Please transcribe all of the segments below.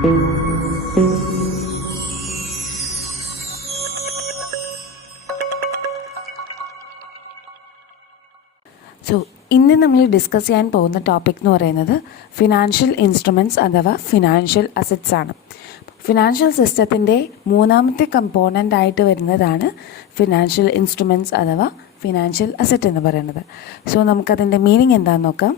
So ഇന്ന് നമ്മൾ discuss ചെയ്യാൻ പോകുന്ന ടോപ്പിക് എന്ന് പറയുന്നത് ഫിനാൻഷ്യൽ ഇൻസ്ട്രുമെൻറ്റ്സ് അഥവാ ഫിനാൻഷ്യൽ അസറ്റ്സ് ആണ്. ഫിനാൻഷ്യൽ സിസ്റ്റത്തിൻ്റെ മൂന്നാമത്തെ കമ്പോണൻ്റ് ആയിട്ട് വരുന്നതാണ് ഫിനാൻഷ്യൽ ഇൻസ്ട്രുമെൻറ്റ്സ് അഥവാ ഫിനാൻഷ്യൽ അസറ്റ് എന്ന് പറയുന്നത്. സോ നമുക്കതിൻ്റെ മീനിങ് എന്താണെന്ന് നോക്കാം.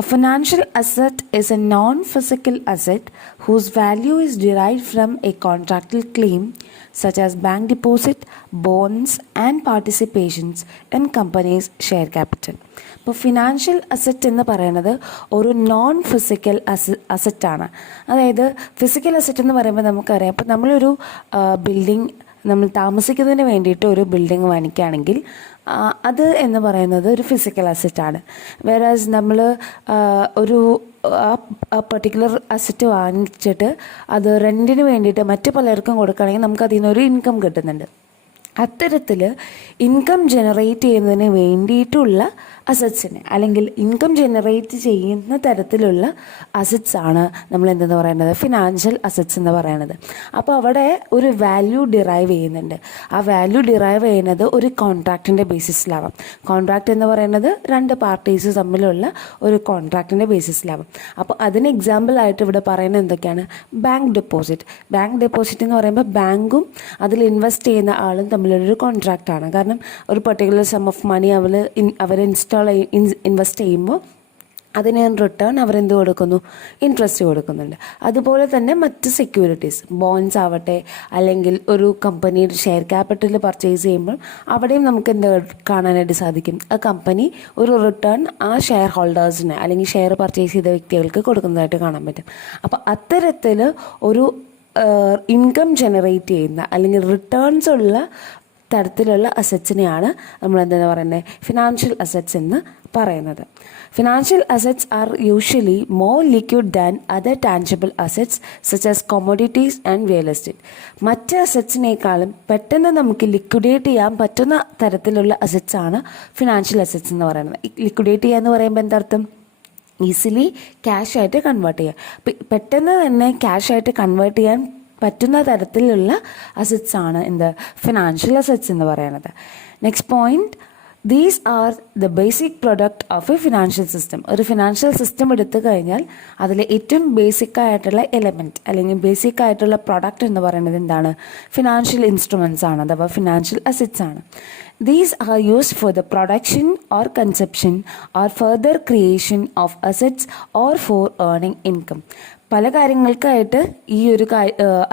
A financial asset is a non-physical asset whose value is derived from a contractual claim such as bank deposit, bonds and participations in companies' share capital. ഇപ്പോൾ financial asset എന്ന് പറയുന്നത് ഒരു non physical അസറ്റാണ്. അതായത് physical asset എന്ന് പറയുമ്പോൾ നമുക്കറിയാം, ഇപ്പോൾ നമ്മളൊരു ബിൽഡിംഗ് നമ്മൾ താമസിക്കുന്നതിന് വേണ്ടിയിട്ട് ഒരു ബിൽഡിംഗ് വാങ്ങിക്കുകയാണെങ്കിൽ അത് എന്ന് പറയുന്നത് ഒരു ഫിസിക്കൽ അസറ്റാണ്. വേറാസ് നമ്മൾ ഒരു പർട്ടിക്കുലർ അസറ്റ് വാങ്ങിച്ചിട്ട് അത് റെൻറ്റിന് വേണ്ടിയിട്ട് മറ്റു പലർക്കും കൊടുക്കുകയാണെങ്കിൽ നമുക്ക് അതിൽ നിന്നൊരു ഇൻകം കിട്ടുന്നുണ്ട്. അത്തരത്തിൽ ഇൻകം ജനറേറ്റ് ചെയ്യുന്നതിന് വേണ്ടിയിട്ടുള്ള അസറ്റ്സിനെ അല്ലെങ്കിൽ ഇൻകം ജനറേറ്റ് ചെയ്യുന്ന തരത്തിലുള്ള അസറ്റ്സ് ആണ് നമ്മൾ എന്തെന്ന് പറയുന്നത് ഫിനാൻഷ്യൽ അസറ്റ്സ് എന്ന് പറയുന്നത്. അപ്പോൾ അവിടെ ഒരു വാല്യൂ ഡിറൈവ് ചെയ്യുന്നുണ്ട്. ആ വാല്യൂ ഡിറൈവ് ചെയ്യുന്നത് ഒരു കോൺട്രാക്റ്റിൻ്റെ ബേസിസിലാവാം. കോൺട്രാക്റ്റ് എന്ന് പറയുന്നത് രണ്ട് പാർട്ടീസ് തമ്മിലുള്ള ഒരു കോൺട്രാക്റ്റിൻ്റെ ബേസിസിലാവാം. അപ്പോൾ അതിന് എക്സാമ്പിളായിട്ട് ഇവിടെ പറയുന്നത് എന്തൊക്കെയാണ്? Bank deposit. ബാങ്ക് ഡെപ്പോസിറ്റ് എന്ന് പറയുമ്പോൾ ബാങ്കും അതിൽ ഇൻവെസ്റ്റ് ചെയ്യുന്ന ആളും തമ്മിലൊരു കോൺട്രാക്റ്റാണ്. കാരണം ഒരു പെർട്ടിക്കുലർ സം ഓഫ് മണി അവർ ഇൻവെസ്റ്റ് ചെയ്യുമ്പോൾ അതിന് റിട്ടേൺ അവരെന്ത് കൊടുക്കുന്നു? ഇൻട്രസ്റ്റ് കൊടുക്കുന്നുണ്ട്. അതുപോലെ തന്നെ മറ്റ് സെക്യൂരിറ്റീസ്, ബോൺസ് ആവട്ടെ അല്ലെങ്കിൽ ഒരു കമ്പനിയുടെ ഷെയർ ക്യാപിറ്റൽ പർച്ചേസ് ചെയ്യുമ്പോൾ അവിടെയും നമുക്ക് എന്ത് കാണാനായിട്ട് സാധിക്കും? ആ കമ്പനി ഒരു റിട്ടേൺ ആ ഷെയർ ഹോൾഡേഴ്സിന് അല്ലെങ്കിൽ ഷെയർ പർച്ചേസ് ചെയ്ത വ്യക്തികൾക്ക് കൊടുക്കുന്നതായിട്ട് കാണാൻ പറ്റും. അപ്പോൾ അത്തരത്തിൽ ഒരു ഇൻകം ജനറേറ്റ് ചെയ്യുന്ന അല്ലെങ്കിൽ റിട്ടേൺസ് ഉള്ള തരത്തിലുള്ള അസറ്റ്സിനെയാണ് നമ്മൾ എന്തെന്ന് പറയുന്നത് ഫിനാൻഷ്യൽ അസറ്റ്സ് എന്ന് പറയുന്നത്. Financial assets are usually more liquid than other tangible assets such as commodities and real estate. മറ്റ് അസറ്റ്സിനേക്കാളും പെട്ടെന്ന് നമുക്ക് ലിക്വിഡേറ്റ് ചെയ്യാൻ പറ്റുന്ന തരത്തിലുള്ള അസറ്റ്സ് ആണ് ഫിനാൻഷ്യൽ അസറ്റ്സ് എന്ന് പറയുന്നത്. ലിക്വിഡേറ്റ് ചെയ്യുക എന്ന് പറയുമ്പോൾ എന്താർത്ഥം? ഈസിലി ക്യാഷായിട്ട് കൺവേർട്ട് ചെയ്യുക. പെട്ടെന്ന് തന്നെ ക്യാഷായിട്ട് കൺവേർട്ട് ചെയ്യാൻ പറ്റുന്ന തരത്തിലുള്ള അസറ്റ്സ് ആണ് എന്ത് ഫിനാൻഷ്യൽ അസറ്റ്സ് എന്ന് പറയുന്നത്. Next point, these are the basic product of A financial system. ഒരു ഫിനാൻഷ്യൽ സിസ്റ്റം എടുത്തു കഴിഞ്ഞാൽ അതിലെ ഏറ്റവും ബേസിക് ആയിട്ടുള്ള എലമെൻറ്റ് അല്ലെങ്കിൽ ബേസിക് ആയിട്ടുള്ള പ്രൊഡക്റ്റ് എന്ന് പറയുന്നത് എന്താണ്? ഫിനാൻഷ്യൽ ഇൻസ്ട്രുമെൻറ്റ്സ് ആണ്, അഥവാ ഫിനാൻഷ്യൽ അസറ്റ്സ് ആണ്. These are used for the production or consumption or further creation of assets or for earning income. പല കാര്യങ്ങൾക്കായിട്ട് ഈ ഒരു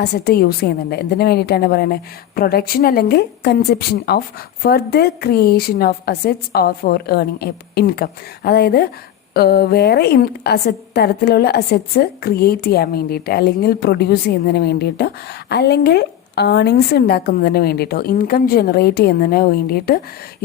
അസറ്റ് യൂസ് ചെയ്യുന്നുണ്ട്. എന്തിനു വേണ്ടിയിട്ടാണ് പറയുന്നത്? പ്രൊഡക്ഷൻ അല്ലെങ്കിൽ conception of further creation of assets or for earning income. അതായത് വേറെ തരത്തിലുള്ള അസറ്റ്സ് ക്രിയേറ്റ് ചെയ്യാൻ വേണ്ടിയിട്ട് അല്ലെങ്കിൽ പ്രൊഡ്യൂസ് ചെയ്യുന്നതിന് വേണ്ടിയിട്ടോ അല്ലെങ്കിൽ ഏർണിങ്സ് ഉണ്ടാക്കുന്നതിന് വേണ്ടിയിട്ടോ ഇൻകം ജനറേറ്റ് ചെയ്യുന്നതിന് വേണ്ടിയിട്ട്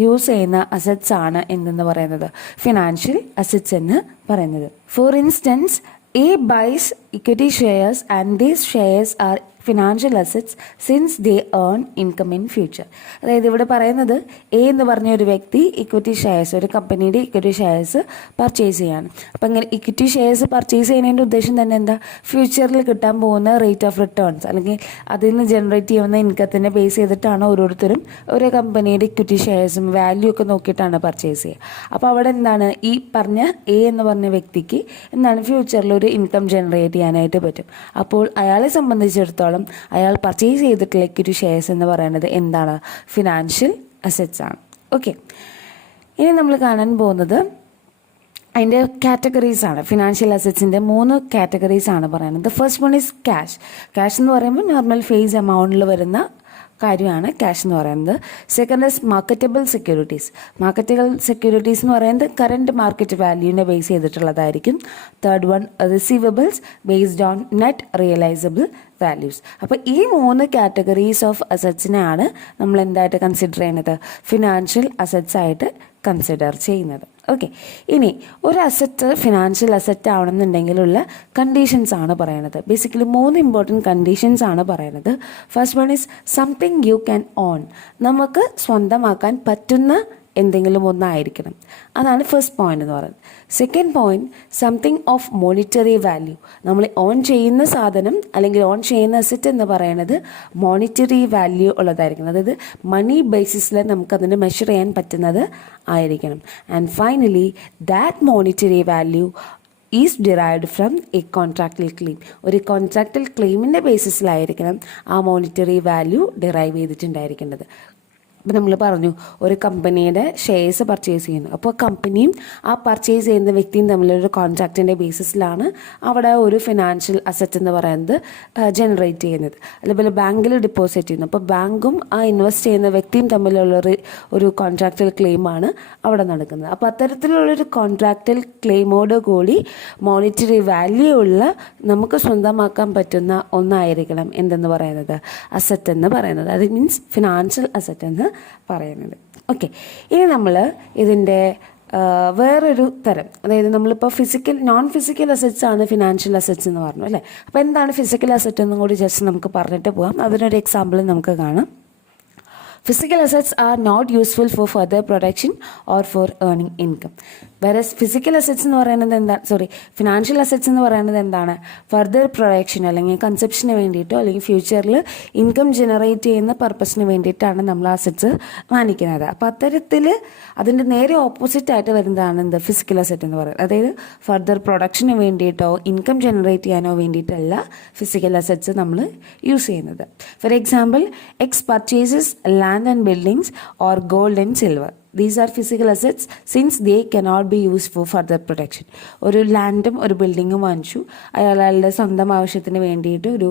യൂസ് ചെയ്യുന്ന അസറ്റ്സ് ആണ് എന്തെന്ന് പറയുന്നത് ഫിനാൻഷ്യൽ അസറ്റ്സ് എന്ന് പറയുന്നത്. For instance, A buys equity shares and these shares are financial assets since they earn income in future. അതായത് ഇവിടെ പറയുന്നത് എ എന്ന് പറഞ്ഞ ഒരു വ്യക്തി ഇക്വിറ്റി ഷെയർസ്, ഒരു കമ്പനിയുടെ ഇക്വിറ്റി ഷെയർസ് പർച്ചേസ് ചെയ്യാണ്. അപ്പം ഇങ്ങനെ ഇക്വിറ്റി ഷെയർസ് പർച്ചേസ് ചെയ്യുന്നതിൻ്റെ ഉദ്ദേശം തന്നെ എന്താ? ഫ്യൂച്ചറിൽ കിട്ടാൻ പോകുന്ന റേറ്റ് ഓഫ് റിട്ടേൺസ് അല്ലെങ്കിൽ അതിൽ നിന്ന് ജനറേറ്റ് ചെയ്യുന്ന ഇൻകത്തിനെ ബേസ് ചെയ്തിട്ടാണ് ഓരോരുത്തരും ഓരോ കമ്പനിയുടെ ഇക്വിറ്റി ഷെയർസും വാല്യൂ ഒക്കെ നോക്കിയിട്ടാണ് പർച്ചേസ് ചെയ്യുക. അപ്പോൾ അവിടെ എന്താണ് ഈ പറഞ്ഞ എ എന്ന് പറഞ്ഞ വ്യക്തിക്ക് എന്താണ് ഫ്യൂച്ചറിൽ ഒരു ഇൻകം ജനറേറ്റ് ചെയ്യാനായിട്ട് പറ്റും. അപ്പോൾ അയാളെ സംബന്ധിച്ചിടത്തോളം അയാൾ പർച്ചേസ് ചെയ്തിട്ടുള്ള ഇക്വിറ്റി ഷെയർസ് എന്ന് പറയുന്നത് എന്താണ്? ഫിനാൻഷ്യൽ അസറ്റ്സ് ആണ്. ഓക്കെ, ഇനി നമ്മൾ കാണാൻ പോകുന്നത് അതിൻ്റെ കാറ്റഗറീസ് ആണ്. ഫിനാൻഷ്യൽ അസറ്റ്സിൻ്റെ 3 കാറ്റഗറീസ് ആണ് പറയുന്നത്. First one is cash. Cash എന്ന് പറയുമ്പോൾ നോർമൽ ഫേസ് എമൗണ്ടിൽ വരുന്ന കാര്യമാണ് ക്യാഷ് എന്ന് പറയുന്നത്. Second is marketable securities. Marketable securities എന്ന് പറയുന്നത് കറണ്ട് മാർക്കറ്റ് വാല്യൂവിനെ ബേസ് ചെയ്തിട്ടുള്ളതായിരിക്കും. Third one receivables based on net realisable values. അപ്പോൾ ഈ 3 കാറ്റഗറീസ് ഓഫ് അസറ്റ്സിനെയാണ് നമ്മൾ എന്തായിട്ട് കൺസിഡർ ചെയ്യുന്നത്? ഫിനാൻഷ്യൽ അസറ്റ്സ് ആയിട്ട് കൺസിഡർ ചെയ്യുന്നത്. ഓക്കെ, ഇനി ഒരു അസറ്റ് ഫിനാൻഷ്യൽ അസറ്റ് ആവണമെന്നുണ്ടെങ്കിലുള്ള കണ്ടീഷൻസ് ആണ് പറയുന്നത്. ബേസിക്കലി 3 ഇമ്പോർട്ടൻറ്റ് കണ്ടീഷൻസ് ആണ് പറയുന്നത്. First one is something you can on. നമുക്ക് സ്വന്തമാക്കാൻ പറ്റുന്ന എന്തെങ്കിലും ഒന്നായിരിക്കണം. അതാണ് ഫസ്റ്റ് പോയിന്റ് എന്ന് പറയുന്നത്. Second point, something of monetary value. നമ്മൾ ഓൺ ചെയ്യുന്ന സാധനം അല്ലെങ്കിൽ ഓൺ ചെയ്യുന്ന അസറ്റ് എന്ന് പറയുന്നത് മോണിറ്ററി വാല്യൂ ഉള്ളതായിരിക്കണം. അതായത് മണി ബേസിസിൽ നമുക്കതിനെ മെഷർ ചെയ്യാൻ പറ്റുന്നത് ആയിരിക്കണം. And finally that monetary value is derived from A contractile claim. ഒരു കോൺട്രാക്റ്റൽ ക്ലെയിമിൻ്റെ ബേസിസിലായിരിക്കണം ആ മോണിറ്ററി വാല്യൂ ഡിറൈവ് ചെയ്തിട്ടുണ്ടായിരിക്കേണ്ടത്. അപ്പോൾ നമ്മൾ പറഞ്ഞു ഒരു കമ്പനിയുടെ ഷെയർസ് പർച്ചേസ് ചെയ്യുന്നു. അപ്പോൾ കമ്പനിയും ആ പർച്ചേസ് ചെയ്യുന്ന വ്യക്തിയും തമ്മിലൊരു കോൺട്രാക്റ്റിൻ്റെ ബേസിസിലാണ് അവിടെ ഒരു ഫിനാൻഷ്യൽ അസറ്റ് എന്ന് പറയുന്നത് ജനറേറ്റ് ചെയ്യുന്നത്. അതുപോലെ ബാങ്കിൽ ഡെപ്പോസിറ്റ് ചെയ്യുന്നു. അപ്പോൾ ബാങ്കും ആ ഇൻവെസ്റ്റ് ചെയ്യുന്ന വ്യക്തിയും തമ്മിലുള്ള ഒരു കോൺട്രാക്റ്റൽ ക്ലെയിമാണ് അവിടെ നടക്കുന്നത്. അപ്പോൾ അത്തരത്തിലുള്ളൊരു കോൺട്രാക്റ്റൽ ക്ലെയിമോട് കൂടി മോണിറ്ററി വാല്യൂ ഉള്ള നമുക്ക് സ്വന്തമാക്കാൻ പറ്റുന്ന ഒന്നായിരിക്കണം എന്തെന്ന് പറയുന്നത് അസറ്റ് എന്ന് പറയുന്നത്. അത് മീൻസ് ഫിനാൻഷ്യൽ അസറ്റ് എന്ന് പറയുന്നത്. ഓക്കെ, ഇനി നമ്മൾ ഇതിൻ്റെ വേറൊരു തരം, അതായത് നമ്മളിപ്പോൾ നോൺ ഫിസിക്കൽ അസറ്റ്സ് ആണ് ഫിനാൻഷ്യൽ അസറ്റ്സ് എന്ന് പറഞ്ഞു അല്ലേ. അപ്പോൾ എന്താണ് ഫിസിക്കൽ അസറ്റ് എന്നും കൂടി ജസ്റ്റ് നമുക്ക് പറഞ്ഞിട്ട് പോകാം. അതിനൊരു എക്സാമ്പിൾ നമുക്ക് കാണാം. Physical assets are not useful for further production or for earning income. Whereas physical assets എന്ന് പറയുന്നത് ഫിനാൻഷ്യൽ അസറ്റ്സ് എന്ന് പറയുന്നത് എന്താണ്, ഫർദർ പ്രൊഡക്ഷൻ അല്ലെങ്കിൽ കൺസെപ്ഷന് വേണ്ടിയിട്ടോ അല്ലെങ്കിൽ ഫ്യൂച്ചറിൽ ഇൻകം ജനറേറ്റ് ചെയ്യുന്ന പർപ്പസിന് വേണ്ടിയിട്ടാണ് നമ്മൾ അസറ്റ്സ് വാങ്ങിക്കുന്നത്. അപ്പോൾ അത്തരത്തിൽ അതിൻ്റെ നേരെ ഓപ്പോസിറ്റ് ആയിട്ട് വരുന്നതാണ് എന്ത് ഫിസിക്കൽ അസറ്റ് എന്ന് പറയുന്നത്. അതായത് ഫർദർ പ്രൊഡക്ഷന് വേണ്ടിയിട്ടോ ഇൻകം ജനറേറ്റ് ചെയ്യാനോ വേണ്ടിയിട്ടല്ല ഫിസിക്കൽ അസറ്റ്സ് നമ്മൾ യൂസ് ചെയ്യുന്നത്. For example, X purchases land and buildings or gold and silver. These are physical assets since they cannot be used for further protection. ഒരു ലാൻഡും ഒരു ബിൽഡിങ്ങും വാങ്ങിച്ചു. അയാളുടെ സ്വന്തം ആവശ്യത്തിന് വേണ്ടിയിട്ട് ഒരു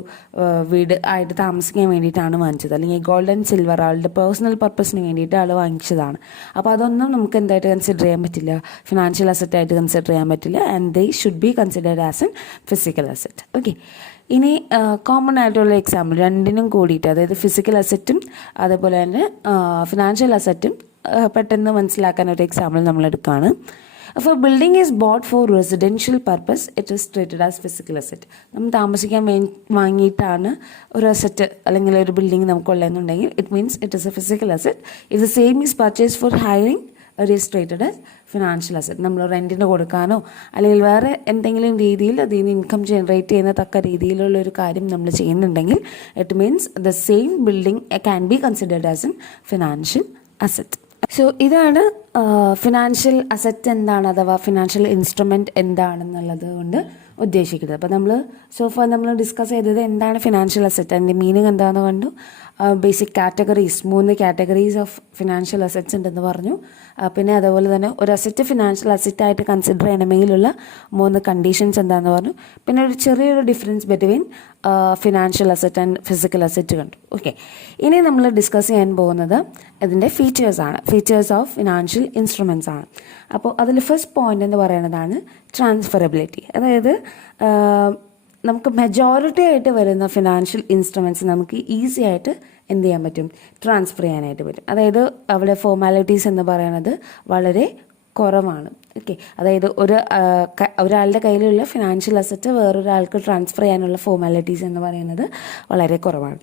വീട് ആയിട്ട് താമസിക്കാൻ വേണ്ടിയിട്ടാണ് വാങ്ങിച്ചത്. അല്ലെങ്കിൽ ഗോൾഡ് ആൻഡ് സിൽവർ ആളുടെ പേഴ്സണൽ പർപ്പസിന് വേണ്ടിയിട്ട് ആൾ വാങ്ങിച്ചതാണ്. അപ്പോൾ അതൊന്നും നമുക്ക് എന്തായിട്ട് കൺസിഡർ ചെയ്യാൻ പറ്റില്ല, ഫിനാൻഷ്യൽ അസറ്റായിട്ട് കൺസിഡർ ചെയ്യാൻ പറ്റില്ല. And they should be considered as an physical asset. Okay, ഇനി കോമൺ ആയിട്ടുള്ള എക്സാമ്പിൾ രണ്ടിനും കൂടിയിട്ട്, അതായത് ഫിസിക്കൽ അസറ്റും അതേപോലെ തന്നെ ഫിനാൻഷ്യൽ അസറ്റും പെട്ടെന്ന് മനസ്സിലാക്കാൻ ഒരു എക്സാമ്പിൾ നമ്മൾ എടുക്കുകയാണ്. അപ്പോൾ building is bought for residential purpose, it is treated as physical asset. നമ്മൾ താമസിക്കാൻ വാങ്ങിയിട്ടാണ് ഒരു അസറ്റ് അല്ലെങ്കിൽ ഒരു ബിൽഡിംഗ് നമുക്കുള്ളതെന്നുണ്ടെങ്കിൽ it means it is a physical asset. If the same is purchase for hiring, it is treated as financial asset. നമ്മൾ റെൻറ്റിന് കൊടുക്കാനോ അല്ലെങ്കിൽ വേറെ എന്തെങ്കിലും രീതിയിൽ അതിൽ നിന്ന് ഇൻകം ജനറേറ്റ് ചെയ്യുന്ന തക്ക രീതിയിലുള്ളൊരു കാര്യം നമ്മൾ ചെയ്യുന്നുണ്ടെങ്കിൽ it means the same building can be considered as an financial asset. So ഇതാണ് ഫിനാൻഷ്യൽ അസറ്റ് എന്താണ് അഥവാ ഫിനാൻഷ്യൽ ഇൻസ്ട്രുമെൻറ്റ് എന്താണെന്നുള്ളത് കൊണ്ട് ഉദ്ദേശിക്കുന്നത്. അപ്പോൾ നമ്മൾ ഡിസ്കസ് ചെയ്തത് എന്താണ് ഫിനാൻഷ്യൽ അസറ്റ്, അതിൻ്റെ മീനിങ് എന്താണെന്ന് കണ്ടു. Basic categories, 3 categories of financial assets ഉണ്ടെന്ന് പറഞ്ഞു. പിന്നെ അതുപോലെ തന്നെ ഒരു അസറ്റ് ഫിനാൻഷ്യൽ അസറ്റായിട്ട് കൺസിഡർ ചെയ്യണമെങ്കിലുള്ള 3 കണ്ടീഷൻസ് എന്താണെന്ന് പറഞ്ഞു. പിന്നെ ഒരു ചെറിയൊരു difference between financial asset and physical asset കണ്ടു. ഓക്കെ, ഇനി നമ്മൾ ഡിസ്കസ് ചെയ്യാൻ പോകുന്നത് ഇതിൻ്റെ ഫീച്ചേഴ്സ് ഓഫ് ഫിനാൻഷ്യൽ ഇൻസ്ട്രുമെൻറ്റ്സ് ആണ്. അപ്പോൾ അതിൽ ഫസ്റ്റ് പോയിന്റ് എന്ന് പറയുന്നതാണ് ട്രാൻസ്ഫറബിലിറ്റി. അതായത് നമുക്ക് മെജോറിറ്റി ആയിട്ട് വരുന്ന ഫിനാൻഷ്യൽ ഇൻസ്ട്രുമെൻറ്റ്സ് നമുക്ക് ഈസി ആയിട്ട് എന്ത് ചെയ്യാൻ പറ്റും, ട്രാൻസ്ഫർ ചെയ്യാനായിട്ട് പറ്റും. അതായത് അവിടെ ഫോർമാലിറ്റീസ് എന്ന് പറയുന്നത് വളരെ കുറവാണ്. ഓക്കെ, അതായത് ഒരാളുടെ കയ്യിലുള്ള ഫിനാൻഷ്യൽ അസറ്റ് വേറൊരാൾക്ക് ട്രാൻസ്ഫർ ചെയ്യാനുള്ള ഫോർമാലിറ്റീസ് എന്ന് പറയുന്നത് വളരെ കുറവാണ്.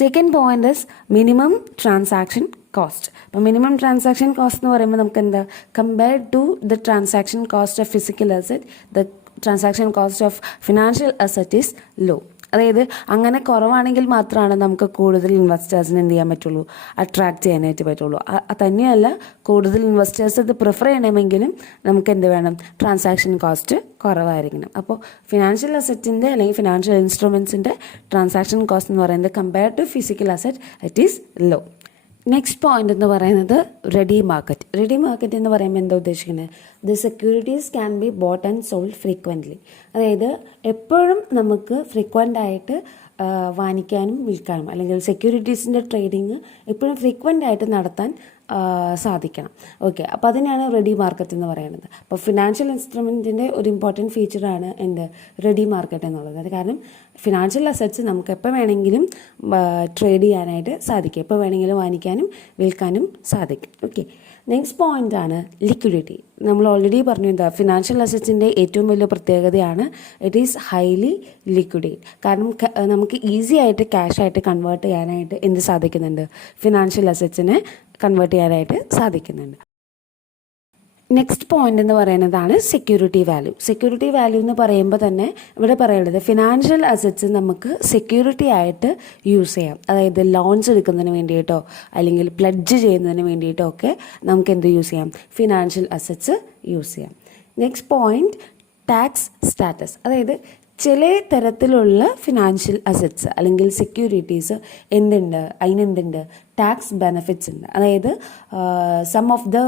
Second point is minimum transaction cost. അപ്പോൾ മിനിമം ട്രാൻസാക്ഷൻ കോസ്റ്റ് എന്ന് പറയുമ്പോൾ നമുക്ക് എന്താ, compared to the transaction cost of physical asset, the transaction cost of financial asset is low. അതായത് അങ്ങനെ കുറവാണെങ്കിൽ മാത്രമാണ് നമുക്ക് കൂടുതൽ ഇൻവെസ്റ്റേഴ്സിന് എന്ത് ചെയ്യാൻ പറ്റുള്ളൂ, അട്രാക്റ്റ് ചെയ്യാനായിട്ട് പറ്റുള്ളൂ. തന്നെയല്ല, കൂടുതൽ ഇൻവെസ്റ്റേഴ്സ് ഇത് പ്രിഫർ ചെയ്യണമെങ്കിലും നമുക്ക് എന്ത് വേണം, ട്രാൻസാക്ഷൻ കോസ്റ്റ് കുറവായിരിക്കണം. അപ്പോൾ ഫിനാൻഷ്യൽ അസറ്റിൻ്റെ അല്ലെങ്കിൽ ഫിനാൻഷ്യൽ ഇൻസ്ട്രുമെൻസിൻ്റെ ട്രാൻസാക്ഷൻ കോസ്റ്റ് എന്ന് പറയുന്നത് compared to physical asset it is low. Next point എന്ന് പറയുന്നത് റെഡി മാർക്കറ്റ്. റെഡി മാർക്കറ്റ് എന്ന് പറയുമ്പോൾ എന്താ ഉദ്ദേശിക്കുന്നത്, the securities can be boat and sold frequently. അതായത് എപ്പോഴും നമുക്ക് ഫ്രീക്വൻ്റ് ആയിട്ട് വാങ്ങിക്കാനും വിൽക്കാനും അല്ലെങ്കിൽ സെക്യൂരിറ്റീസിൻ്റെ ട്രേഡിങ് എപ്പോഴും ഫ്രീക്വൻ്റ് ആയിട്ട് നടത്താൻ സാധിക്കണം. ഓക്കെ, അപ്പോൾ അതിനാണ് റെഡി മാർക്കറ്റ് എന്ന് പറയുന്നത്. അപ്പോൾ ഫിനാൻഷ്യൽ ഇൻസ്ട്രുമെൻറ്റിൻ്റെ ഒരു ഇമ്പോർട്ടൻറ്റ് ഫീച്ചറാണ് റെഡി മാർക്കറ്റ് എന്നുള്ളത്. അത് കാരണം ഫിനാൻഷ്യൽ അസറ്റ്സ് നമുക്ക് എപ്പോൾ വേണമെങ്കിലും ട്രേഡ് ചെയ്യാനായിട്ട് സാധിക്കും, എപ്പോൾ വേണമെങ്കിലും വാങ്ങിക്കാനും വിൽക്കാനും സാധിക്കും. ഓക്കെ, നെക്സ്റ്റ് പോയിൻ്റാണ് ലിക്വിഡിറ്റി. നമ്മൾ ഓൾറെഡി പറഞ്ഞു എന്താ, ഫിനാൻഷ്യൽ അസറ്റ്സിൻ്റെ ഏറ്റവും വലിയ പ്രത്യേകതയാണ് ഇറ്റ് ഈസ് ഹൈലി ലിക്വിഡേറ്റ്. കാരണം നമുക്ക് ഈസി ആയിട്ട് ക്യാഷായിട്ട് കൺവേർട്ട് ചെയ്യാനായിട്ട് എന്ത് സാധിക്കുന്നുണ്ട്, ഫിനാൻഷ്യൽ അസറ്റ്സിനെ കൺവേർട്ട് ചെയ്യാനായിട്ട് സാധിക്കുന്നുണ്ട്. നെക്സ്റ്റ് പോയിന്റ് എന്ന് പറയുന്നതാണ് സെക്യൂരിറ്റി വാല്യൂ. സെക്യൂരിറ്റി വാല്യൂ എന്ന് പറയുമ്പോൾ തന്നെ ഇവിടെ പറയുന്നത് ഫിനാൻഷ്യൽ അസറ്റ്സ് നമുക്ക് സെക്യൂരിറ്റി ആയിട്ട് യൂസ് ചെയ്യാം. അതായത് ലോൺസ് എടുക്കുന്നതിന് വേണ്ടിയിട്ടോ അല്ലെങ്കിൽ പ്ലഡ്ജ് ചെയ്യുന്നതിന് വേണ്ടിയിട്ടോ ഒക്കെ നമുക്ക് എന്ത് യൂസ് ചെയ്യാം? ഫിനാൻഷ്യൽ അസറ്റ്സ് യൂസ് ചെയ്യാം. Next point tax status. അതായത് ചില തരത്തിലുള്ള ഫിനാൻഷ്യൽ അസറ്റ്സ് അല്ലെങ്കിൽ സെക്യൂരിറ്റീസ് എന്തുണ്ട്, അതിനെന്തുണ്ട്, ടാക്സ് ബെനിഫിറ്റ്സ് ഉണ്ട്. അതായത് some of the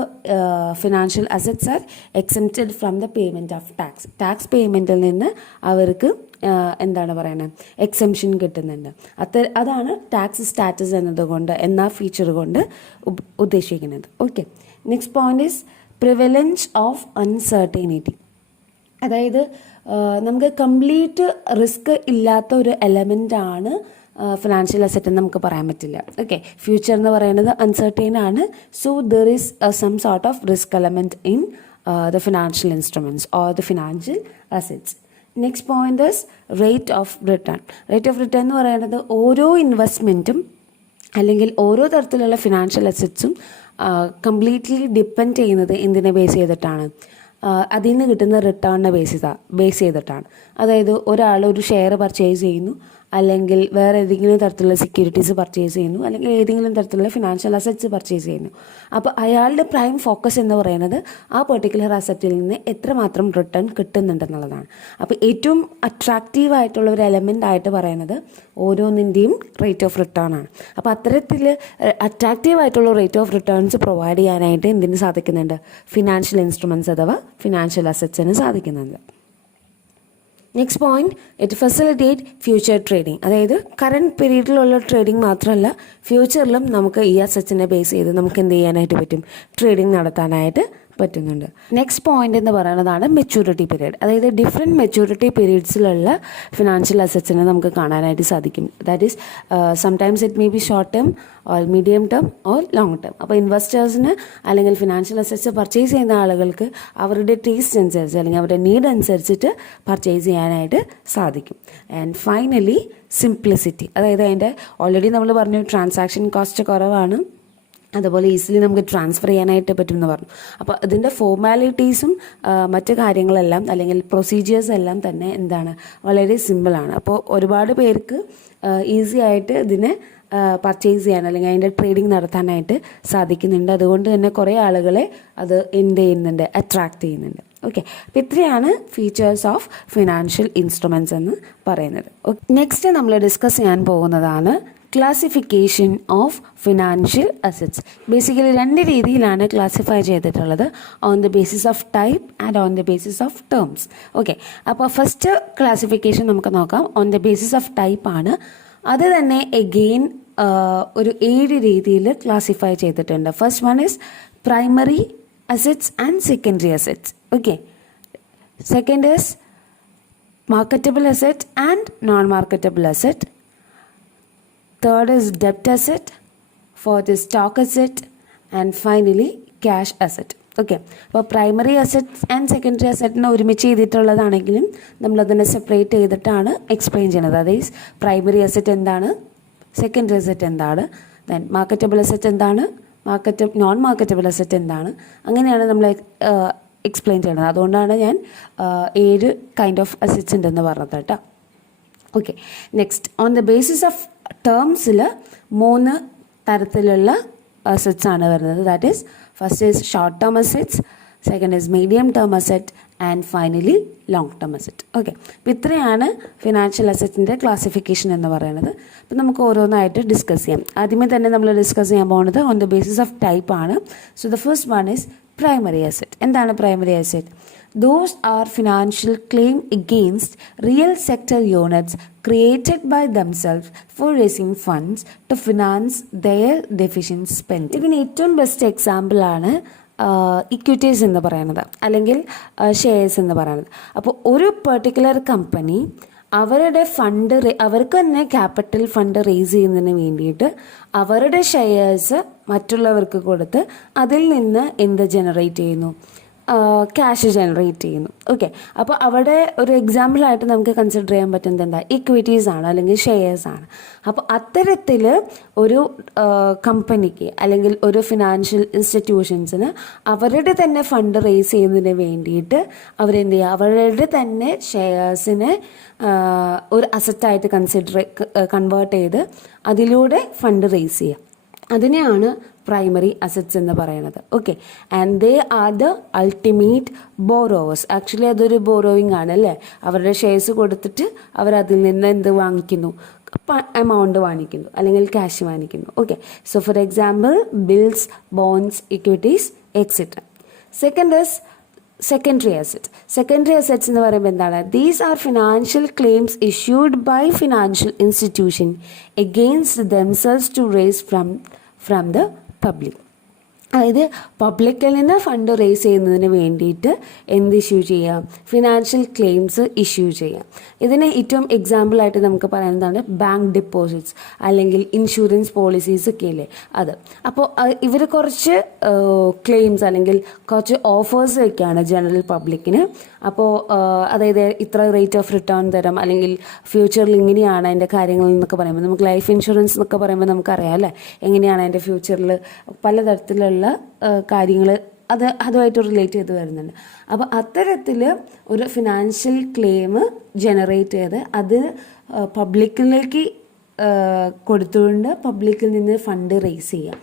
financial assets are exempted from the payment of tax. Tax പേയ്മെൻറ്റിൽ നിന്ന് അവർക്ക് എന്താണ് പറയുന്നത്, എക്സംഷൻ കിട്ടുന്നുണ്ട്. അതാണ് ടാക്സ് സ്റ്റാറ്റസ് എന്നതുകൊണ്ട് എന്ന ഫീച്ചർ കൊണ്ട് ഉദ്ദേശിക്കുന്നത്. Okay, next point is prevalence of uncertainty. അതായത് നമുക്ക് കംപ്ലീറ്റ് റിസ്ക് ഇല്ലാത്ത ഒരു എലമെൻ്റാണ് ഫിനാൻഷ്യൽ അസറ്റ് എന്ന് നമുക്ക് പറയാൻ പറ്റില്ല. ഓക്കെ, ഫ്യൂച്ചർ എന്ന് പറയുന്നത് അൺസർട്ടൈൻ ആണ്. So there is some sort of risk element in the financial instruments or the financial assets. Next point is rate of return. Rate of return എന്ന് പറയുന്നത് ഓരോ ഇൻവെസ്റ്റ്മെൻറ്റും അല്ലെങ്കിൽ ഓരോ തരത്തിലുള്ള ഫിനാൻഷ്യൽ അസറ്റ്സും കംപ്ലീറ്റ്ലി ഡിപ്പെൻഡ് ചെയ്യുന്നത് എന്തിനെ ബേസ് ചെയ്തിട്ടാണ്? അതിൽ നിന്ന് കിട്ടുന്ന റിട്ടേണിനെ ബേസ് ചെയ്തിട്ടാണ്. അതായത് ഒരാൾ ഒരു ഷെയർ പർച്ചേസ് ചെയ്യുന്നു, അല്ലെങ്കിൽ വേറെ ഏതെങ്കിലും തരത്തിലുള്ള സെക്യൂരിറ്റീസ് പർച്ചേസ് ചെയ്യുന്നു, അല്ലെങ്കിൽ ഏതെങ്കിലും തരത്തിലുള്ള ഫിനാൻഷ്യൽ അസറ്റ്സ് പർച്ചേസ് ചെയ്യുന്നു. അപ്പോൾ അയാളുടെ പ്രൈം ഫോക്കസ് എന്ന് പറയുന്നത് ആ പെർട്ടിക്കുലർ അസറ്റിൽ നിന്ന് എത്രമാത്രം റിട്ടേൺ കിട്ടുന്നുണ്ടെന്നുള്ളതാണ്. അപ്പോൾ ഏറ്റവും അട്രാക്റ്റീവ് ആയിട്ടുള്ള ഒരു എലമെൻ്റ് ആയിട്ട് പറയുന്നത് ഓരോന്നിൻ്റെയും റേറ്റ് ഓഫ് റിട്ടേൺ ആണ്. അപ്പോൾ അത്തരത്തിൽ അട്രാക്റ്റീവ് ആയിട്ടുള്ള റേറ്റ് ഓഫ് റിട്ടേൺസ് പ്രൊവൈഡ് ചെയ്യാനായിട്ട് എന്തിന് സാധിക്കുന്നുണ്ട്? ഫിനാൻഷ്യൽ ഇൻസ്ട്രുമെൻറ്റ്സ് അഥവാ ഫിനാൻഷ്യൽ അസറ്റ്സിന് സാധിക്കുന്നുണ്ട്. Next point, it facilitate future trading. അതായത് കറണ്ട് പീരീഡിലുള്ള ട്രേഡിംഗ് മാത്രമല്ല, ഫ്യൂച്ചറിലും നമുക്ക് ഈ അസറ്റ്സിനെ ബേസ് ചെയ്ത് നമുക്ക് എന്ത് ചെയ്യാനായിട്ട് പറ്റും? ട്രേഡിംഗ് നടത്താനായിട്ട് പറ്റുന്നുണ്ട്. നെക്സ്റ്റ് പോയിന്റ് എന്ന് പറയുന്നതാണ് മെച്യൂരിറ്റി പീരീഡ്. അതായത് ഡിഫറെൻറ്റ് മെച്യൂരിറ്റി പീരീഡ്സിലുള്ള ഫിനാൻഷ്യൽ അസറ്റ്സിനെ നമുക്ക് കാണാനായിട്ട് സാധിക്കും. That is sometimes it may be short term or medium term or long term. അപ്പോൾ ഇൻവെസ്റ്റേഴ്സിന് അല്ലെങ്കിൽ ഫിനാൻഷ്യൽ അസറ്റ്സ് പർച്ചേസ് ചെയ്യുന്ന ആളുകൾക്ക് അവരുടെ ടേസ്റ്റ് അനുസരിച്ച് അല്ലെങ്കിൽ അവരുടെ നീഡ് അനുസരിച്ചിട്ട് പർച്ചേസ് ചെയ്യാനായിട്ട് സാധിക്കും. And finally simplicity. അതായത് അതിൻ്റെ ഓൾറെഡി നമ്മൾ പറഞ്ഞു ട്രാൻസാക്ഷൻ കോസ്റ്റ് കുറവാണ്, അതുപോലെ ഈസിലി നമുക്ക് ട്രാൻസ്ഫർ ചെയ്യാനായിട്ട് പറ്റുമെന്ന് പറഞ്ഞു. അപ്പോൾ ഇതിൻ്റെ ഫോർമാലിറ്റീസും മറ്റു കാര്യങ്ങളെല്ലാം അല്ലെങ്കിൽ പ്രൊസീജിയേഴ്സ് എല്ലാം തന്നെ എന്താണ്, വളരെ സിമ്പിളാണ്. അപ്പോൾ ഒരുപാട് പേർക്ക് ഈസി ആയിട്ട് ഇതിനെ പർച്ചേസ് ചെയ്യാൻ അല്ലെങ്കിൽ അതിൻ്റെ ട്രേഡിംഗ് നടത്താനായിട്ട് സാധിക്കുന്നുണ്ട്. അതുകൊണ്ട് തന്നെ കുറേ ആളുകളെ അത് എന്ത് ചെയ്യുന്നുണ്ട്, അട്രാക്റ്റ് ചെയ്യുന്നുണ്ട്. ഓക്കെ, അപ്പോൾ ഇത്രയാണ് ഫീച്ചേഴ്സ് ഓഫ് ഫിനാൻഷ്യൽ ഇൻസ്ട്രുമെൻറ്റ്സ് എന്ന് പറയുന്നത്. നെക്സ്റ്റ് നമ്മൾ ഡിസ്കസ് ചെയ്യാൻ പോകുന്നതാണ് classification of financial assets. Basically രണ്ട് രീതിയിലാണ് ക്ലാസിഫൈ ചെയ്തിട്ടുള്ളത്, on the basis of type and on the basis of terms. Okay, അപ്പോൾ ഫസ്റ്റ് ക്ലാസിഫിക്കേഷൻ നമുക്ക് നോക്കാം. On the basis of type ആണ്. അത് തന്നെ എഗെയിൻ ഒരു 7 രീതിയിൽ ക്ലാസിഫൈ ചെയ്തിട്ടുണ്ട്. First one is primary assets and secondary assets. Okay, second is marketable asset and non marketable asset. Third is debt asset, fourth is stock asset, and finally cash asset. Okay, അപ്പോൾ primary assets and secondary അസറ്റിനെ ഒരുമിച്ച് ചെയ്തിട്ടുള്ളതാണെങ്കിലും നമ്മളതിനെ separate ചെയ്തിട്ടാണ് explain ചെയ്യുന്നത്. അതായത് primary asset എന്താണ്, secondary asset എന്താണ്, then marketable asset എന്താണ്, non marketable asset എന്താണ്, അങ്ങനെയാണ് നമ്മൾ എക്സ്പ്ലെയിൻ ചെയ്യുന്നത്. അതുകൊണ്ടാണ് ഞാൻ 7 കൈൻഡ് ഓഫ് അസറ്റ്സ് ഉണ്ടെന്ന് പറഞ്ഞത് കേട്ടോ. Okay, next on the basis of ടേംസിൽ 3 തരത്തിലുള്ള അസറ്റ്സ് ആണ് വരുന്നത്. That is first is short term assets, second is medium term asset and finally long term asset. Okay, അപ്പോൾ ഇത്രയാണ് ഫിനാൻഷ്യൽ അസറ്റിൻ്റെ ക്ലാസിഫിക്കേഷൻ എന്ന് പറയുന്നത്. അപ്പോൾ നമുക്ക് ഓരോന്നായിട്ട് ഡിസ്കസ് ചെയ്യാം. ആദ്യമേ തന്നെ നമ്മൾ ഡിസ്കസ് ചെയ്യാൻ പോകുന്നത് on the basis of type ആണ്. So the first one is primary asset. എന്താണ് primary asset? Those are financial claim against real sector units created by themselves for raising funds to finance their deficient spending. ഇതിന് ഏറ്റവും best example ആണ് equities എന്ന് പറയുന്നത് അല്ലെങ്കിൽ shares എന്ന് പറയുന്നത്. അപ്പോൾ ഒരു പെർട്ടിക്കുലർ കമ്പനി അവരുടെ ഫണ്ട് അവർക്ക് തന്നെ ക്യാപിറ്റൽ ഫണ്ട് റേസ് ചെയ്യുന്നതിന് വേണ്ടിയിട്ട് അവരുടെ ഷെയർസ് മറ്റുള്ളവർക്ക് കൊടുത്ത് അതിൽ നിന്ന് എന്ത് ജനറേറ്റ് ചെയ്യുന്നു, ക്യാഷ് ജനറേറ്റ് ചെയ്യുന്നു. ഓക്കെ, അപ്പോൾ അവിടെ ഒരു എക്സാമ്പിളായിട്ട് നമുക്ക് കൺസിഡർ ചെയ്യാൻ പറ്റുന്നത് എന്താ, ഇക്വിറ്റീസ് ആണ് അല്ലെങ്കിൽ ഷെയർസ് ആണ്. അപ്പോൾ അത്തരത്തിൽ ഒരു കമ്പനിക്ക് അല്ലെങ്കിൽ ഒരു ഫിനാൻഷ്യൽ ഇൻസ്റ്റിറ്റ്യൂഷൻസിന് അവരുടെ തന്നെ ഫണ്ട് റേസ് ചെയ്യുന്നതിന് വേണ്ടിയിട്ട് അവരെന്ത് ചെയ്യുക, അവരുടെ തന്നെ ഷെയർസിനെ ഒരു അസറ്റായിട്ട് കൺവേർട്ട് ചെയ്ത് അതിലൂടെ ഫണ്ട് റേസ് ചെയ്യുക. അതിനെയാണ് പ്രൈമറി അസറ്റ്സ് എന്ന് പറയുന്നത്. Okay, and they are the ultimate borrowers. Actually അതൊരു ബോറോയിങ് ആണ് അല്ലേ, അവരുടെ ഷെയർസ് കൊടുത്തിട്ട് അവരതിൽ നിന്ന് എന്ത് വാങ്ങിക്കുന്നു, എമൗണ്ട് വാങ്ങിക്കുന്നു അല്ലെങ്കിൽ ക്യാഷ് വാങ്ങിക്കുന്നു. Okay, so for example bills, bonds, equities etcetera. Secondary assets എന്ന് പറയുമ്പോൾ എന്താണ്, these are financial claims issued by financial institution against themselves to raise from the public. അതായത് പബ്ലിക്കിൽ നിന്ന് ഫണ്ട് റേസ് ചെയ്യുന്നതിന് വേണ്ടിയിട്ട് എന്ത് ഇഷ്യൂ ചെയ്യാം, ഫിനാൻഷ്യൽ ക്ലെയിംസ് ഇഷ്യൂ ചെയ്യാം. ഇതിന് ഏറ്റവും എക്സാമ്പിളായിട്ട് നമുക്ക് പറയുന്നതാണ് ബാങ്ക് ഡിപ്പോസിറ്റ്സ് അല്ലെങ്കിൽ ഇൻഷുറൻസ് പോളിസീസ് ഒക്കെ ഇല്ലേ, അത്. അപ്പോൾ ഇവർ കുറച്ച് ക്ലെയിംസ് അല്ലെങ്കിൽ കുറച്ച് ഓഫേഴ്സ് വയ്ക്കുകയാണ് ജനറൽ പബ്ലിക്കിന്. അപ്പോൾ അതായത് ഇത്ര റേറ്റ് ഓഫ് റിട്ടേൺ തരാം അല്ലെങ്കിൽ ഫ്യൂച്ചറിൽ ഇങ്ങനെയാണ് അതിൻ്റെ കാര്യങ്ങൾ എന്നൊക്കെ പറയുമ്പോൾ, നമുക്ക് ലൈഫ് ഇൻഷുറൻസ് എന്നൊക്കെ പറയുമ്പോൾ നമുക്കറിയാം അല്ലേ, എങ്ങനെയാണ് അതിൻ്റെ ഫ്യൂച്ചറിൽ പലതരത്തിലുള്ള കാര്യങ്ങൾ അതുമായിട്ട് റിലേറ്റ് ചെയ്ത് വരുന്നുണ്ട്. അപ്പോൾ അത്തരത്തിൽ ഒരു ഫിനാൻഷ്യൽ ക്ലെയിം ജനറേറ്റ് ചെയ്ത് അത് പബ്ലിക്കിലേക്ക് കൊടുത്തുകൊണ്ട് പബ്ലിക്കിൽ നിന്ന് ഫണ്ട് റേസ് ചെയ്യുക.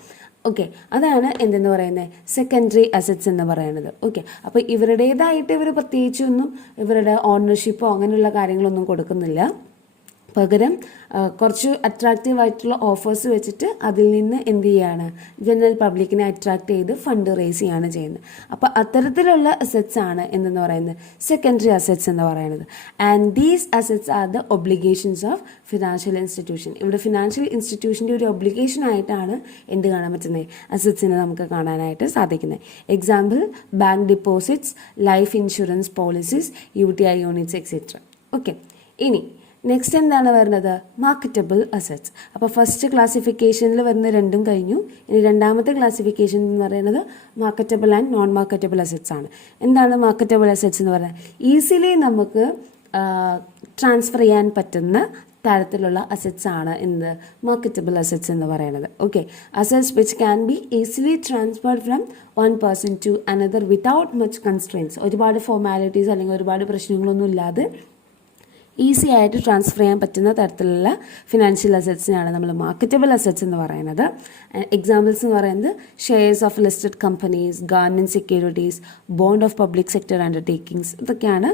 ഓക്കെ, അതാണ് എന്തെന്ന് പറയുന്നത്, സെക്കൻഡറി അസറ്റ്സ് എന്ന് പറയുന്നത്. ഓക്കെ, അപ്പോൾ ഇവരുടേതായിട്ട് ഇവർ പ്രത്യേകിച്ചൊന്നും ഇവരുടെ ഓണർഷിപ്പോ അങ്ങനെയുള്ള കാര്യങ്ങളൊന്നും കൊടുക്കുന്നില്ല. പകരം കുറച്ച് അട്രാക്റ്റീവ് ആയിട്ടുള്ള ഓഫേഴ്സ് വെച്ചിട്ട് അതിൽ നിന്ന് എന്ത് ചെയ്യാണ്, ജനറൽ പബ്ലിക്കിനെ അട്രാക്ട് ചെയ്ത് ഫണ്ട് റേസ് ചെയ്യാണ് ചെയ്യുന്നത്. അപ്പോൾ അത്തരത്തിലുള്ള അസറ്റ്സ് ആണ് എന്തെന്ന് പറയുന്നത്, സെക്കൻഡറി അസറ്റ്സ് എന്ന് പറയുന്നത്. And these assets are the obligations of financial institution. ഇവിടെ ഫിനാൻഷ്യൽ ഇൻസ്റ്റിറ്റ്യൂഷൻ്റെ ഒരു ഒബ്ലിഗേഷൻ ആയിട്ടാണ് എന്ത് കാണാൻ പറ്റുന്നത്, അസറ്റ്സിനെ നമുക്ക് കാണാനായിട്ട് സാധിക്കുന്നത്. Example bank deposits, life insurance policies, UTI units etcetera. Okay, ഇനി നെക്സ്റ്റ് എന്താണ് വരുന്നത്, മാർക്കറ്റബിൾ അസറ്റ്സ്. അപ്പോൾ ഫസ്റ്റ് ക്ലാസിഫിക്കേഷനിൽ വരുന്ന രണ്ടും കഴിഞ്ഞു. ഇനി രണ്ടാമത്തെ ക്ലാസിഫിക്കേഷൻ എന്ന് പറയുന്നത് marketable and non marketable assets ആണ്. എന്താണ് മാർക്കറ്റബിൾ അസറ്റ്സ് എന്ന് പറയുന്നത്, ഈസിലി നമുക്ക് ട്രാൻസ്ഫർ ചെയ്യാൻ പറ്റുന്ന തരത്തിലുള്ള അസറ്റ്സ് ആണ് എന്ത്, മാർക്കറ്റബിൾ അസറ്റ്സ് എന്ന് പറയുന്നത്. Okay, assets which can be easily transferred from one person to another without much constraints. ഒരുപാട് ഫോർമാലിറ്റീസ് അല്ലെങ്കിൽ ഒരുപാട് പ്രശ്നങ്ങളൊന്നും ഇല്ലാതെ ഈസി ആയിട്ട് ട്രാൻസ്ഫർ ചെയ്യാൻ പറ്റുന്ന തരത്തിലുള്ള ഫിനാൻഷ്യൽ അസറ്റ്സിനാണ് നമ്മൾ മാർക്കറ്റബിൾ അസറ്റ്സ് എന്ന് പറയുന്നത്. എക്സാമ്പിൾസ് എന്ന് പറയുന്നത് shares of listed companies, government securities, bond of public sector undertakings, ഇതൊക്കെയാണ്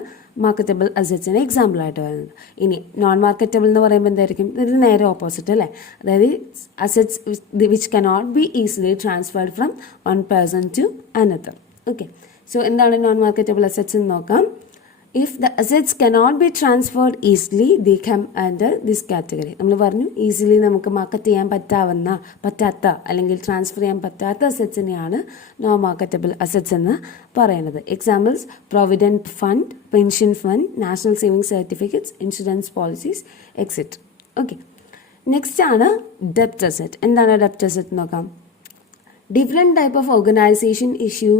മാർക്കറ്റബിൾ അസറ്റ്സിന് എക്സാമ്പിളായിട്ട് വരുന്നത്. ഇനി നോൺ മാർക്കറ്റബിൾ എന്ന് പറയുമ്പോൾ എന്തായിരിക്കും, ഇത് നേരെ ഓപ്പോസിറ്റ് അല്ലേ, അതായത് assets which cannot be easily transferred from one person to another. Okay, so എന്താണ് നോൺ മാർക്കറ്റബിൾ അസറ്റ്സ് എന്ന് നോക്കാം. If the assets cannot be transferred easily, they come under this category. നമ്മൾ പറഞ്ഞു ഈസിലി നമുക്ക് മാർക്കറ്റ് ചെയ്യാൻ പറ്റാത്ത അല്ലെങ്കിൽ ട്രാൻസ്ഫർ ചെയ്യാൻ പറ്റാത്ത അസറ്റ്സിനെയാണ് നോൺ മാർക്കറ്റബിൾ അസറ്റ്സ് എന്ന് പറയുന്നത്. Examples provident fund, pension fund, national saving certificates, insurance policies etcetera. Okay, next ആണ് ഡെപ്റ്റ് അസറ്റ്. എന്താണ് ഡെപ്റ്റ് അസറ്റ് നോക്കാം. Different type of organisation issue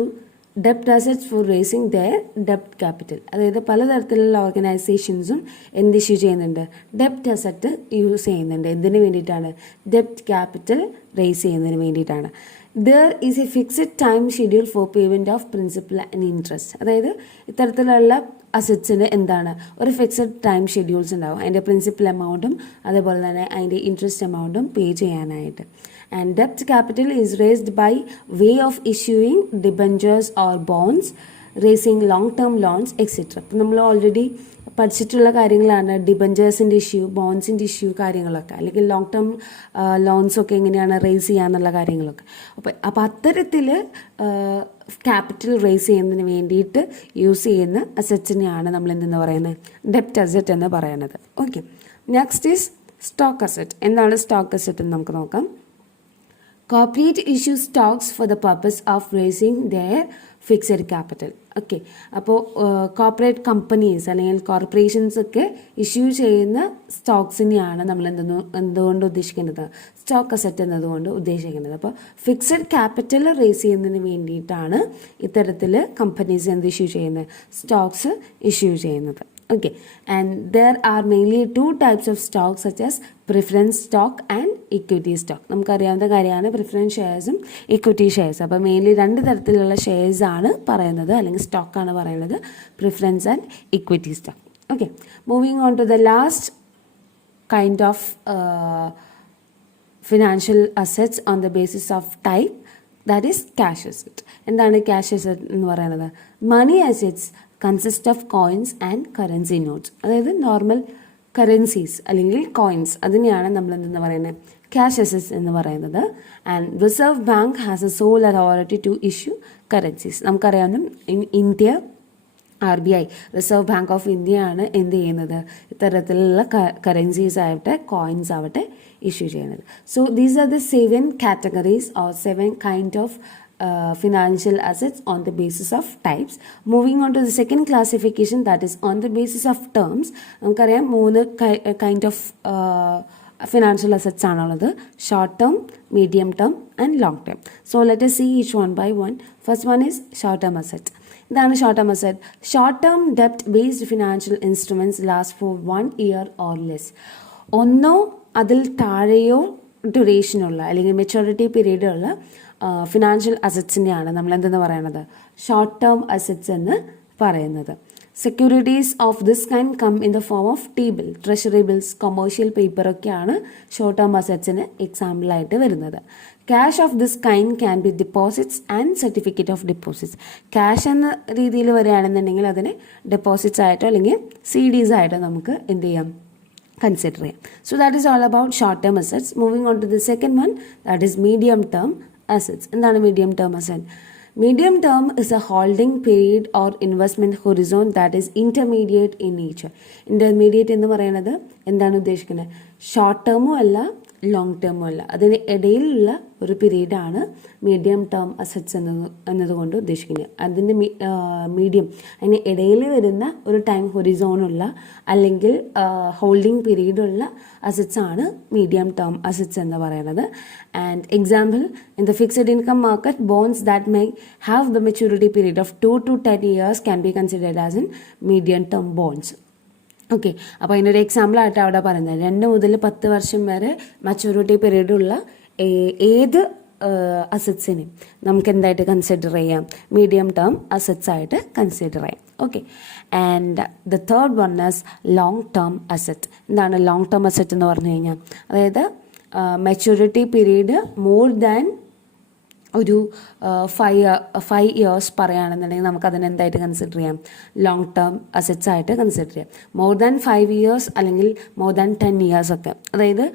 ഡെപ്റ്റ് assets four racing there ഡെപ്റ്റ് capital. അതായത് പലതരത്തിലുള്ള ഓർഗനൈസേഷൻസും എന്ത് ഇഷ്യൂ ചെയ്യുന്നുണ്ട്, ഡെപ്റ്റ് അസറ്റ് യൂസ് ചെയ്യുന്നുണ്ട്. എന്തിനു വേണ്ടിയിട്ടാണ്, ഡെപ്റ്റ് ക്യാപിറ്റൽ റേസ് ചെയ്യുന്നതിന് വേണ്ടിയിട്ടാണ്. There is A fixed time schedule for payment of principal and interest. അതായത് ഇത്തരത്തിലുള്ള അസറ്റ്സിന് എന്താണ്, ഒരു ഫിക്സഡ് ടൈം ഷെഡ്യൂൾസ് ഉണ്ടാവും, അതിൻ്റെ പ്രിൻസിപ്പൽ എമൗണ്ടും അതേപോലെ തന്നെ അതിൻ്റെ ഇൻട്രസ്റ്റ് എമൗണ്ടും പേ ചെയ്യാനായിട്ട്. And debt capital is raised by way of issuing debentures or bonds, raising long-term loans, etc. അപ്പോൾ നമ്മൾ ഓൾറെഡി പഠിച്ചിട്ടുള്ള കാര്യങ്ങളാണ് ഡിബഞ്ചേഴ്സിൻ്റെ ഇഷ്യൂ, ബോൺസിൻ്റെ ഇഷ്യൂ കാര്യങ്ങളൊക്കെ, അല്ലെങ്കിൽ ലോങ് ടേം ലോൺസൊക്കെ എങ്ങനെയാണ് റേസ് ചെയ്യാന്നുള്ള കാര്യങ്ങളൊക്കെ. അപ്പോൾ അത്തരത്തിൽ ക്യാപിറ്റൽ റേസ് ചെയ്യുന്നതിന് വേണ്ടിയിട്ട് യൂസ് ചെയ്യുന്ന അസറ്റ്സിനെയാണ് നമ്മൾ എന്തെന്ന് പറയുന്നത്, ഡെപ്റ്റ് അസറ്റ് എന്ന് പറയുന്നത്. Okay, next is stock asset. എന്താണ് സ്റ്റോക്ക് അസറ്റ് എന്ന് നമുക്ക് നോക്കാം. Corporate issue stocks for the purpose of raising their fixed capital. Okay, അപ്പോൾ കോർപ്പറേറ്റ് കമ്പനീസ് അല്ലെങ്കിൽ കോർപ്പറേഷൻസ് ഒക്കെ ഇഷ്യൂ ചെയ്യുന്ന സ്റ്റോക്സിനെയാണ് നമ്മൾ എന്തുകൊണ്ട് ഉദ്ദേശിക്കുന്നത്, സ്റ്റോക്ക് അസറ്റ് എന്നതുകൊണ്ട് ഉദ്ദേശിക്കുന്നത്. അപ്പോൾ ഫിക്സഡ് ക്യാപിറ്റൽ റേസ് ചെയ്യുന്നതിന് വേണ്ടിയിട്ടാണ് ഇത്തരത്തിൽ കമ്പനീസ് എന്ത് ഇഷ്യൂ ചെയ്യുന്നത്, സ്റ്റോക്സ് ഇഷ്യൂ ചെയ്യുന്നത്. Okay, and there are mainly two types of stocks such as preference stock and equity stock. നമുക്കറിയാവുന്ന കാര്യമാണ് പ്രിഫറൻസ് ഷെയർസും ഇക്വിറ്റി ഷെയർസ്. അപ്പോൾ മെയിൻലി രണ്ട് തരത്തിലുള്ള ഷെയർസ് ആണ് പറയുന്നത്, അല്ലെങ്കിൽ സ്റ്റോക്കാണ് പറയുന്നത്, preference and equity stock. Okay, moving on to the last kind of financial assets on the basis of type, that is cash asset. എന്താണ് ക്യാഷ് അസറ്റ് എന്ന് പറയുന്നത്? Money assets consist of coins and currency notes. അതായത് normal currencies അല്ലെങ്കിൽ coins, അതിനെയാണ് നമ്മൾ എന്തെന്ന് പറയുന്നത്, cash assets എന്ന് പറയുന്നത്. And reserve bank has a sole authority to issue currencies. നമുക്കറിയാവുന്ന India RBI, reserve bank of ഇന്ത്യയാണ് എന്ത് ചെയ്യുന്നത്, ഇത്തരത്തിലുള്ള കറൻസീസ് ആവട്ടെ കോയിൻസ് ആവട്ടെ ഇഷ്യൂ ചെയ്യുന്നത്. So these are the 7 categories or 7 kind of financial assets on the basis of types. Moving on to the second classification, that is on the basis of terms. നമുക്കറിയാം 3 kind of financial assets ആണുള്ളത്, short term, medium term and long term. So let us see each one by one. First one is short term asset. എന്താണ് short term asset? Short term ഡെപ്റ്റ് based financial instruments last for 1 year or less. ഒന്നോ അതിൽ താഴെയോ ഡ്യൂറേഷനുള്ള അല്ലെങ്കിൽ maturity പീരീഡുള്ള financial അസറ്റ്സിനെയാണ് നമ്മൾ എന്തെന്ന് പറയുന്നത്, short term assets എന്ന് പറയുന്നത്. Securities of this kind come in the form of T-bill, treasury bills, commercial paper ഒക്കെയാണ് ഷോർട്ട് ടേം അസറ്റ്സിന് എക്സാമ്പിളായിട്ട് വരുന്നത്. Cash of this kind can be deposits and certificate of deposits. Cash എന്ന രീതിയിൽ വരികയാണെന്നുണ്ടെങ്കിൽ അതിനെ ഡെപ്പോസിറ്റ്സ് ആയിട്ടോ അല്ലെങ്കിൽ CDs ആയിട്ടോ നമുക്ക് എന്ത് ചെയ്യാം, consider it. So that is all about short term assets. Moving on to the second one, that is medium term assets. എന്താണ് medium term asset? Medium term is a holding period or investment horizon that is intermediate in nature. Intermediate എന്ന് പറയുന്നത് എന്താണ് ഉദ്ദേശിക്കുന്നത്, short ടേമും അല്ല long ടേമും അല്ല, അതിന് ഇടയിലുള്ള ഒരു പീരീഡാണ് മീഡിയം ടേം അസറ്റ്സ് എന്നതുകൊണ്ട് ഉദ്ദേശിക്കുന്നത്. അതിൻ്റെ മീഡിയം, അതിന് ഇടയിൽ വരുന്ന ഒരു ടൈം ഹൊറിസോണുള്ള അല്ലെങ്കിൽ ഹോൾഡിംഗ് പീരീഡുള്ള അസറ്റ്സ് ആണ് മീഡിയം ടേം അസറ്റ്സ് എന്ന് പറയുന്നത്. And example, in the fixed income market, bonds that may have the maturity period of 2 to 10 years can be considered as in medium term bonds. Okay, അപ്പോൾ അതിനൊരു എക്സാമ്പിളായിട്ട് അവിടെ പറയുന്നത് 2 മുതൽ 10 വർഷം വരെ മച്യൂരിറ്റി പീരീഡുള്ള ഏത് അസറ്റ്സിനെ നമുക്ക് എന്തായിട്ട് കൺസിഡർ ചെയ്യാം, മീഡിയം ടേം അസറ്റ്സ് ആയിട്ട് കൺസിഡർ ചെയ്യാം. Okay, and the third one is long term asset. എന്താണ് ലോങ് ടേം അസറ്റ് എന്ന് പറഞ്ഞു കഴിഞ്ഞാൽ, അതായത് മെച്യൂരിറ്റി പീരീഡ് മോർ ദാൻ ഒരു 5 years പറയുകയാണെന്നുണ്ടെങ്കിൽ നമുക്ക് അതിനെ എന്തായിട്ട് കൺസിഡർ ചെയ്യാം, ലോങ് ടേം അസറ്റ്സ് ആയിട്ട് കൺസിഡർ ചെയ്യാം. മോർ ദാൻ 5 years അല്ലെങ്കിൽ മോർ ദാൻ 10 years ഒക്കെ, അതായത്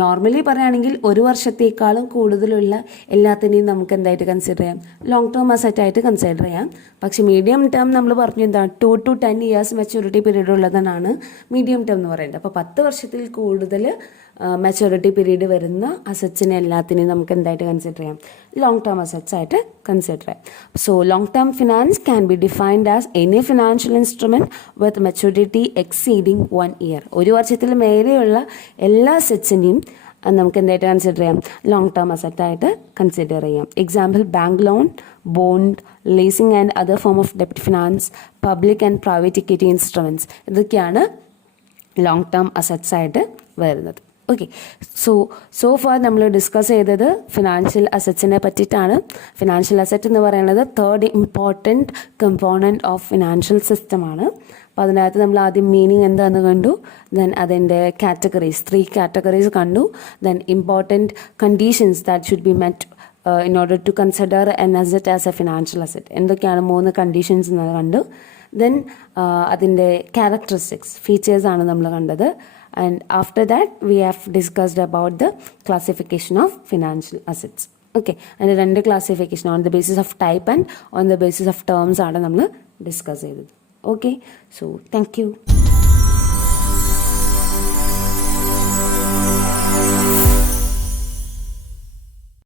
നോർമലി പറയുകയാണെങ്കിൽ 1 വർഷത്തേക്കാളും കൂടുതലുള്ള എല്ലാത്തിനെയും നമുക്ക് എന്തായിട്ട് കൺസിഡർ ചെയ്യാം, ലോങ് ടേം അസറ്റ് ആയിട്ട് കൺസിഡർ ചെയ്യാം. പക്ഷേ മീഡിയം ടേം നമ്മൾ പറഞ്ഞു എന്താണ്, 2 to 10 years മെച്യൂരിറ്റി പീരീഡ് ഉള്ളതാണ് മീഡിയം ടേം എന്ന് പറയുന്നത്. അപ്പോൾ 10 വർഷത്തിൽ കൂടുതൽ മെച്യൂരിറ്റി പീരീഡ് വരുന്ന അസറ്റ്സിനെ എല്ലാത്തിനെയും നമുക്ക് എന്തായിട്ട് കൺസിഡർ ചെയ്യാം, ലോങ് ടേം അസറ്റ്സ് ആയിട്ട് കൺസിഡർ ചെയ്യാം. So long term finance can be defined as any financial instrument with maturity exceeding 1 year. 1 വർഷത്തിൽ മേലെയുള്ള എല്ലാ അസറ്റ്സിനെയും നമുക്ക് എന്തായിട്ട് കൺസിഡർ ചെയ്യാം, ലോങ് ടേം അസറ്റായിട്ട് കൺസിഡർ ചെയ്യാം. Example, bank loan, bond, leasing and other form of ഡെപ്റ്റ് finance, public and private equity instruments, ഇതൊക്കെയാണ് ലോങ് ടേം അസറ്റ്സ് ആയിട്ട് വരുന്നത്. ഓക്കെ, സോ ഫാർ നമ്മൾ ഡിസ്കസ് ചെയ്തത് ഫിനാൻഷ്യൽ അസറ്റ്സിനെ പറ്റിയിട്ടാണ്. ഫിനാൻഷ്യൽ അസറ്റ് എന്ന് പറയുന്നത് 3rd important component of financial സിസ്റ്റമാണ്. അപ്പോൾ അതിനകത്ത് നമ്മൾ ആദ്യം മീനിങ് എന്താണെന്ന് കണ്ടു, ദെൻ അതിൻ്റെ കാറ്റഗറീസ് 3 categories കണ്ടു, then important conditions that should be met in order to consider an asset as a financial asset. എന്തൊക്കെയാണ് 3 കണ്ടീഷൻസ് എന്ന് കണ്ടു. ദെൻ അതിൻ്റെ ക്യാരക്ടറിസ്റ്റിക്സ്, ഫീച്ചേഴ്സ് ആണ് നമ്മൾ കണ്ടത്. And after that we have discussed about the classification of financial assets. Okay, and the 2 classification on the basis of type and on the basis of terms ആണ് നമ്മൾ discuss ചെയ്തത്. Okay, so thank you.